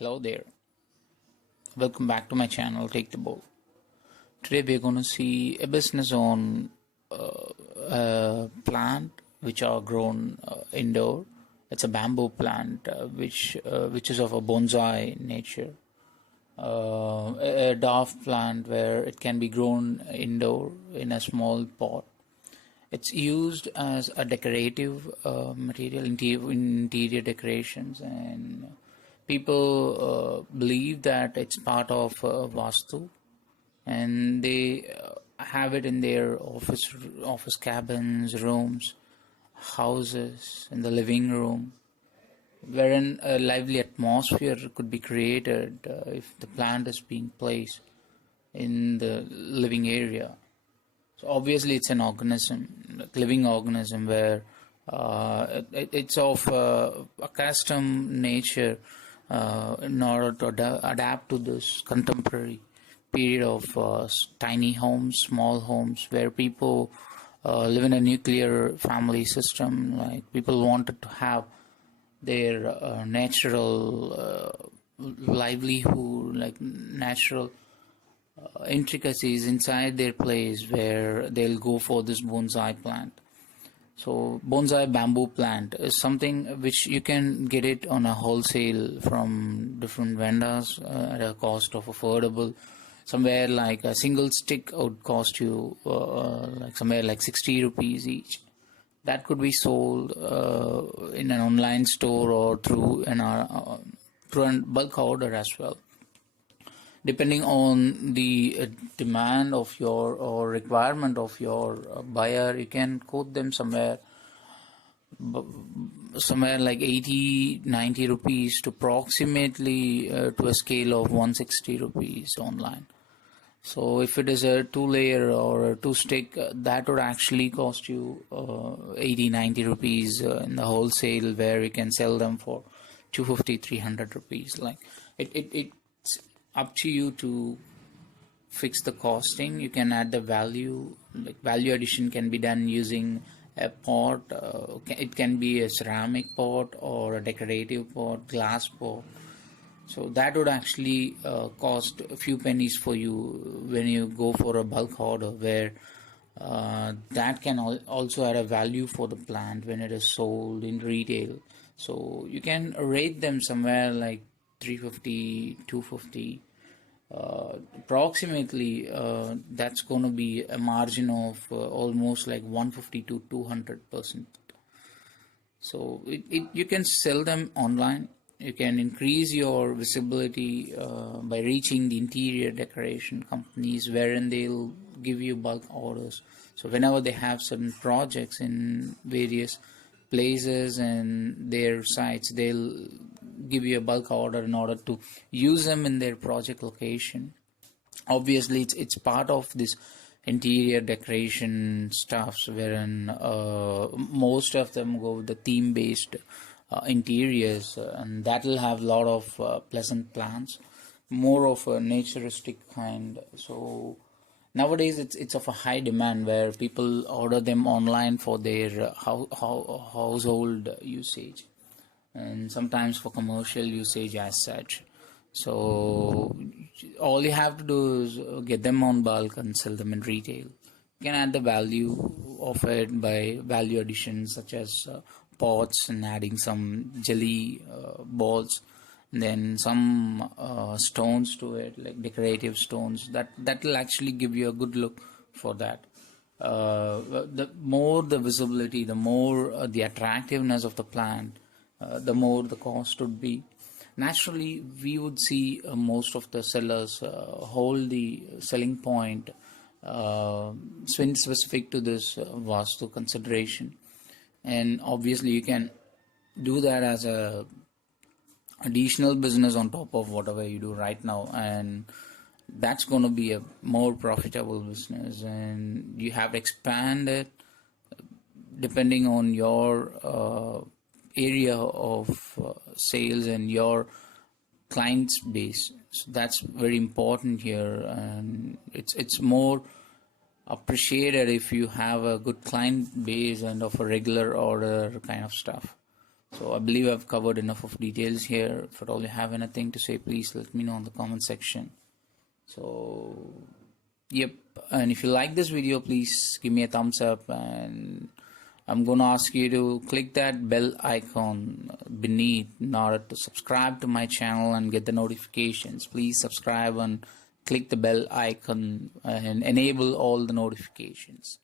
Hello there, welcome back to my channel Take the Bowl. Today we're going to see a business on a plant which are grown indoor. It's a bamboo plant which is of a bonsai nature. A dwarf plant where it can be grown indoor in a small pot. It's used as a decorative material in interior decorations, and people believe that it's part of Vastu, and they have it in their office cabins, rooms, houses, in the living room, wherein a lively atmosphere could be created if the plant is being placed in the living area. So obviously it's an organism, like living organism, where it's of a custom nature in order to adapt to this contemporary period of tiny homes, small homes, where people live in a nuclear family system. Like, people wanted to have their natural livelihood, like natural intricacies inside their place, where they'll go for this bonsai plant. So bonsai bamboo plant is something which you can get it on a wholesale from different vendors at a cost of affordable. Somewhere like a single stick would cost you like somewhere like 60 rupees each. That could be sold in an online store or through through a bulk order as well. Depending on the demand of your or requirement of your buyer, you can quote them somewhere like 80-90 rupees to approximately to a scale of 160 rupees online. So if it is a 2-layer or a 2-stick, that would actually cost you 80-90 rupees in the wholesale, where you can sell them for 250-300 rupees. Like, it's up to you to fix the costing. You can add the value, like value addition can be done using a pot. It can be a ceramic pot or a decorative pot, glass pot. So that would actually cost a few pennies for you when you go for a bulk order, where that can also add a value for the plant when it is sold in retail. So you can rate them somewhere like 350, 250. Approximately that's going to be a margin of almost like 150 to 200%. So you can sell them online. You can increase your visibility by reaching the interior decoration companies, wherein they'll give you bulk orders. So whenever they have certain projects in various places and their sites, they'll give you a bulk order in order to use them in their project location. Obviously it's part of this interior decoration stuffs, wherein most of them go with the theme based interiors, and that will have a lot of pleasant plants, more of a naturistic kind. So nowadays it's of a high demand, where people order them online for their household usage, and sometimes for commercial usage as such. So all you have to do is get them on bulk and sell them in retail. You can add the value of it by value additions, such as pots, and adding some jelly balls, and then some stones to it, like decorative stones. That will actually give you a good look for that. The more the visibility, the more the attractiveness of the plant, the more the cost would be. Naturally, we would see most of the sellers hold the selling point specific to this Vastu consideration, and obviously you can do that as a additional business on top of whatever you do right now, and that's going to be a more profitable business, and you have to expand it depending on your area of sales and your clients base. So that's very important here, and it's more appreciated if you have a good client base and of a regular order kind of stuff. So I believe I've covered enough of details here. If at all you have anything to say, please let me know in the comment section. So yep, and if you like this video, please give me a thumbs up, and I'm gonna ask you to click that bell icon beneath in order to subscribe to my channel and get the notifications. Please subscribe and click the bell icon and enable all the notifications.